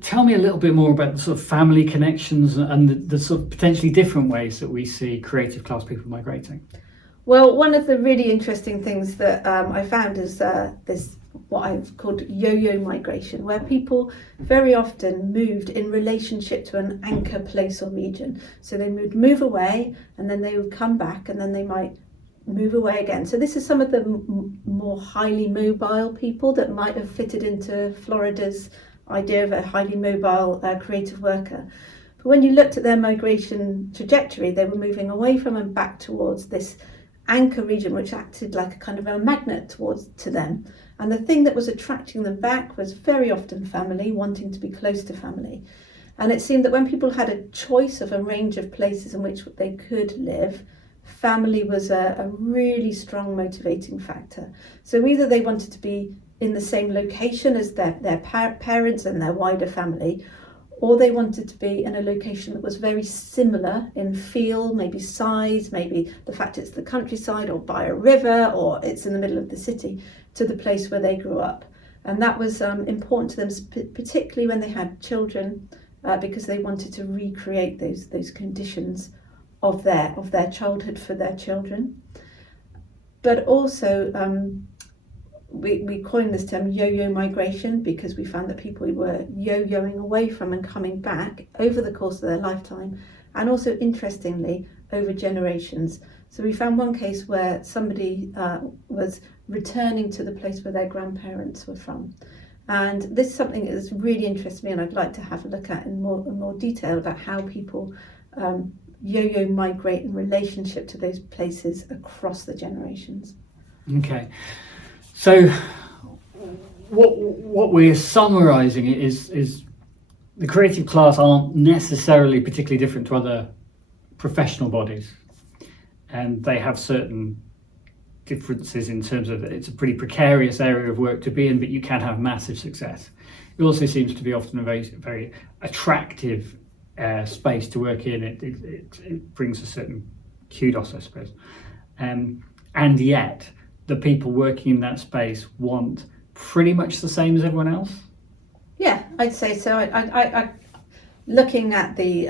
tell me a little bit more about the sort of family connections and the sort of potentially different ways that we see creative class people migrating. Well, one of the really interesting things that I found is this, what I've called yo-yo migration, where people very often moved in relationship to an anchor place or region. So they would move away and then they would come back and then they might move away again. So this is some of the more highly mobile people that might have fitted into Florida's idea of a highly mobile creative worker. But when you looked at their migration trajectory, they were moving away from and back towards this anchor region, which acted like a kind of a magnet to them. And the thing that was attracting them back was very often family, wanting to be close to family. And it seemed that when people had a choice of a range of places in which they could live, family was a really strong motivating factor. So either they wanted to be in the same location as their parents and their wider family, or they wanted to be in a location that was very similar in feel, maybe size, maybe the fact it's the countryside or by a river or it's in the middle of the city, to the place where they grew up. And that was important to them, particularly when they had children, because they wanted to recreate those conditions of their childhood for their children. But also, we coined this term yo-yo migration because we found that people were yo-yoing away from and coming back over the course of their lifetime, and also interestingly over generations. So we found one case where somebody was returning to the place where their grandparents were from, and this is something that has really interested me and I'd like to have a look at in more detail about how people yo-yo migrate in relationship to those places across the generations. Okay. So what we're summarising is the creative class aren't necessarily particularly different to other professional bodies, and they have certain differences in terms of it's a pretty precarious area of work to be in, but you can have massive success. It also seems to be often a very attractive space to work in. It brings a certain kudos, I suppose, and yet the people working in that space want pretty much the same as everyone else? Yeah, I'd say so. I looking at the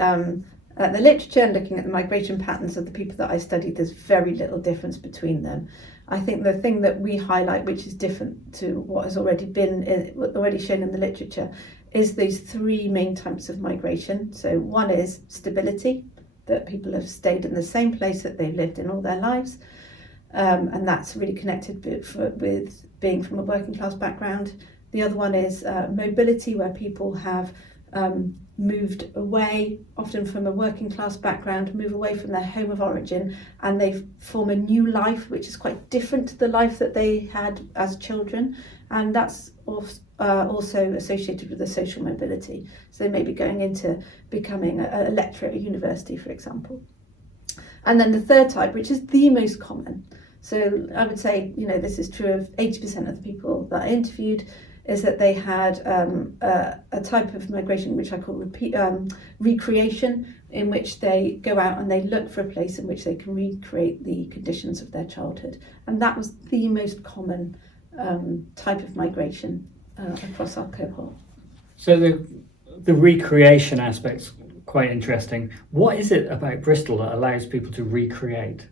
literature and looking at the migration patterns of the people that I studied, there's very little difference between them. I think the thing that we highlight, which is different to what has already shown in the literature, is these three main types of migration. So one is stability, that people have stayed in the same place that they've lived in all their lives. And that's really connected with being from a working class background. The other one is mobility, where people have moved away, often from a working class background, move away from their home of origin, and they form a new life which is quite different to the life that they had as children. And that's also associated with the social mobility. So they may be going into becoming a lecturer at a university, for example. And then the third type, which is the most common, so I would say, this is true of 80% of the people that I interviewed, is that they had a type of migration which I call recreation, in which they go out and they look for a place in which they can recreate the conditions of their childhood. And that was the most common type of migration across our cohort. So the recreation aspect's quite interesting. What is it about Bristol that allows people to recreate?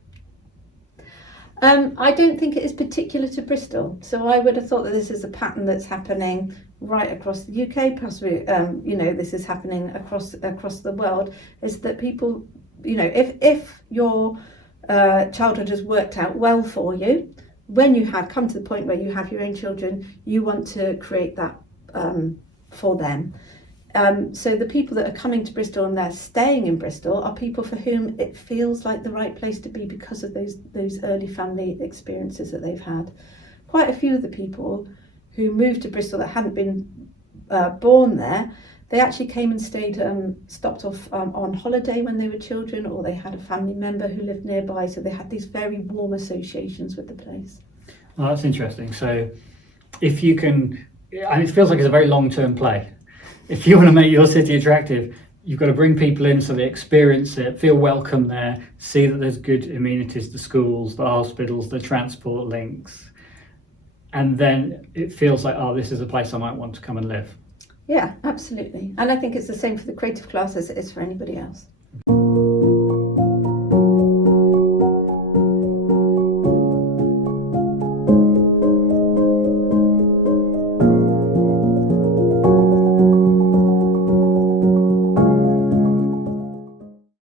I don't think it is particular to Bristol. So I would have thought that this is a pattern that's happening right across the UK, possibly, this is happening across the world, is that people, if your childhood has worked out well for you, when you have come to the point where you have your own children, you want to create that for them. So the people that are coming to Bristol and they're staying in Bristol are people for whom it feels like the right place to be because of those early family experiences that they've had. Quite a few of the people who moved to Bristol that hadn't been born there, they actually came and stayed, stopped off on holiday when they were children, or they had a family member who lived nearby, so they had these very warm associations with the place. Well, that's interesting. So if you can, it feels like it's a very long-term play. If you want to make your city attractive, you've got to bring people in so they experience it, feel welcome there, see that there's good amenities, the schools, the hospitals, the transport links. And then it feels like, this is a place I might want to come and live. Yeah, absolutely. And I think it's the same for the creative class as it is for anybody else.